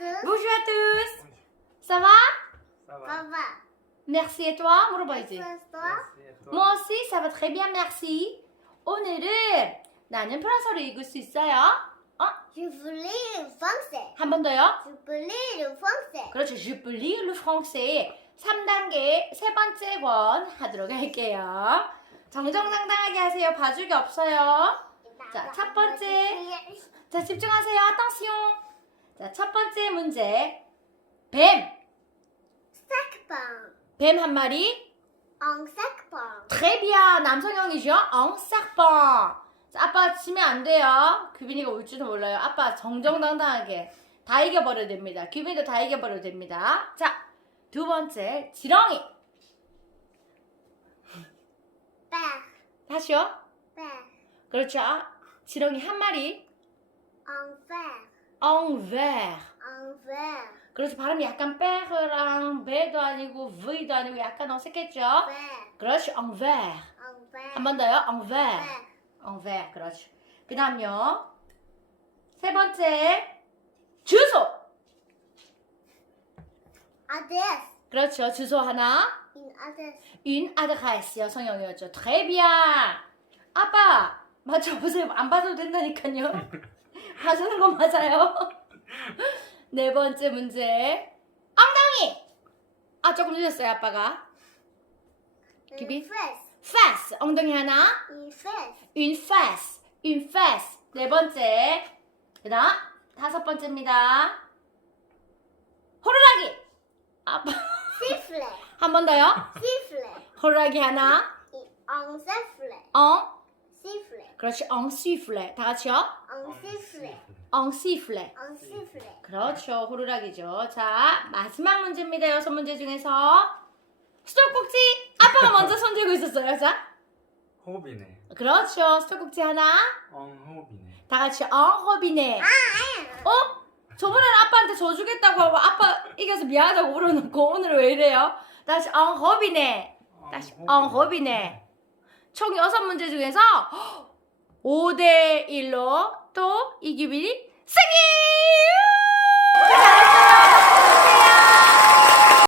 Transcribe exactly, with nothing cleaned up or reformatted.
tous. Bonjour à tous. Ça va? Ça va. Ça va. Merci et toi? 물어봐야지. Toi? Merci et toi? Moi aussi, ça va très bien, merci. 오늘은 나는 프랑스어를 읽을 수 있어요. 어? Je voulais le français. 한 번 더요. Je voulais le français. 그렇죠. Je peux lire le français. 삼 단계 세 번째 권 하도록 할게요. 정정당당하게 하세요. 봐주기 없어요. 자, 첫 번째. 자, 집중하세요. attention. 자, 첫 번째 문제. 뱀. Sac-pain. 뱀 한 마리. En sac-pain. très bien. 남성형이죠. en serpent. 자, 아빠 지면 안 돼요. 규빈이가 올지도 몰라요. 아빠 정정당당하게 다 이겨버려도 됩니다. 규빈이도 다 이겨버려도 됩니다. 자, 두 번째. 지렁이. Père. 다시요. Père. 그렇죠. 지렁이 한 마리. En verre. en verre. En verre. 그렇죠. 발음이 약간 빼랑 배도 아니고 v도 아니고 약간 어색했죠. Verre. 그렇죠. en verre. En verre. 한 번 더요. en verre. Verre. en verre. 그렇죠. 그 다음요. 세 번째. 주소. Adresse. 그렇죠. 주소 하나. Une adresse. une adresse. 여성형이었죠. très bien. 아빠 맞춰보세요. 안 봐도 된다니까요. 봐주는 거 맞아요. 네 번째 문제. 엉덩이. 아 조금 늦었어요 아빠가. Une Kibi? fesse. face. 엉덩이 하나. Une fesse. une face. une face. 네 번째. 그다음 다섯 번째입니다. 호루라기. 아빠 Sifflet. 한 번 더요. Sifflet. 호루라기 하나. En sifflet. en. Sifflet. 그렇지. en sifflet. 다 같이요. En sifflet. en sifflet. En sifflet. 그렇죠. 호루라기죠. 자, 마지막 문제입니다. 여섯 문제 중에서 수도꼭지. 아빠가 먼저 손 들고 있었어요. 자. 호비네. 그렇죠. 수도꼭지 하나. 엉호비네. 다 같이 엉허비네. 어? 저번에는 아빠한테 줘 주겠다고 하고 아빠 이겨서 미안하다고 울어놓고 오늘은 왜 이래요? 다시 엉허비네. 다시 엉허비네. 총 여섯 문제 중에서 오 대 일로 또 이규빈이 승리!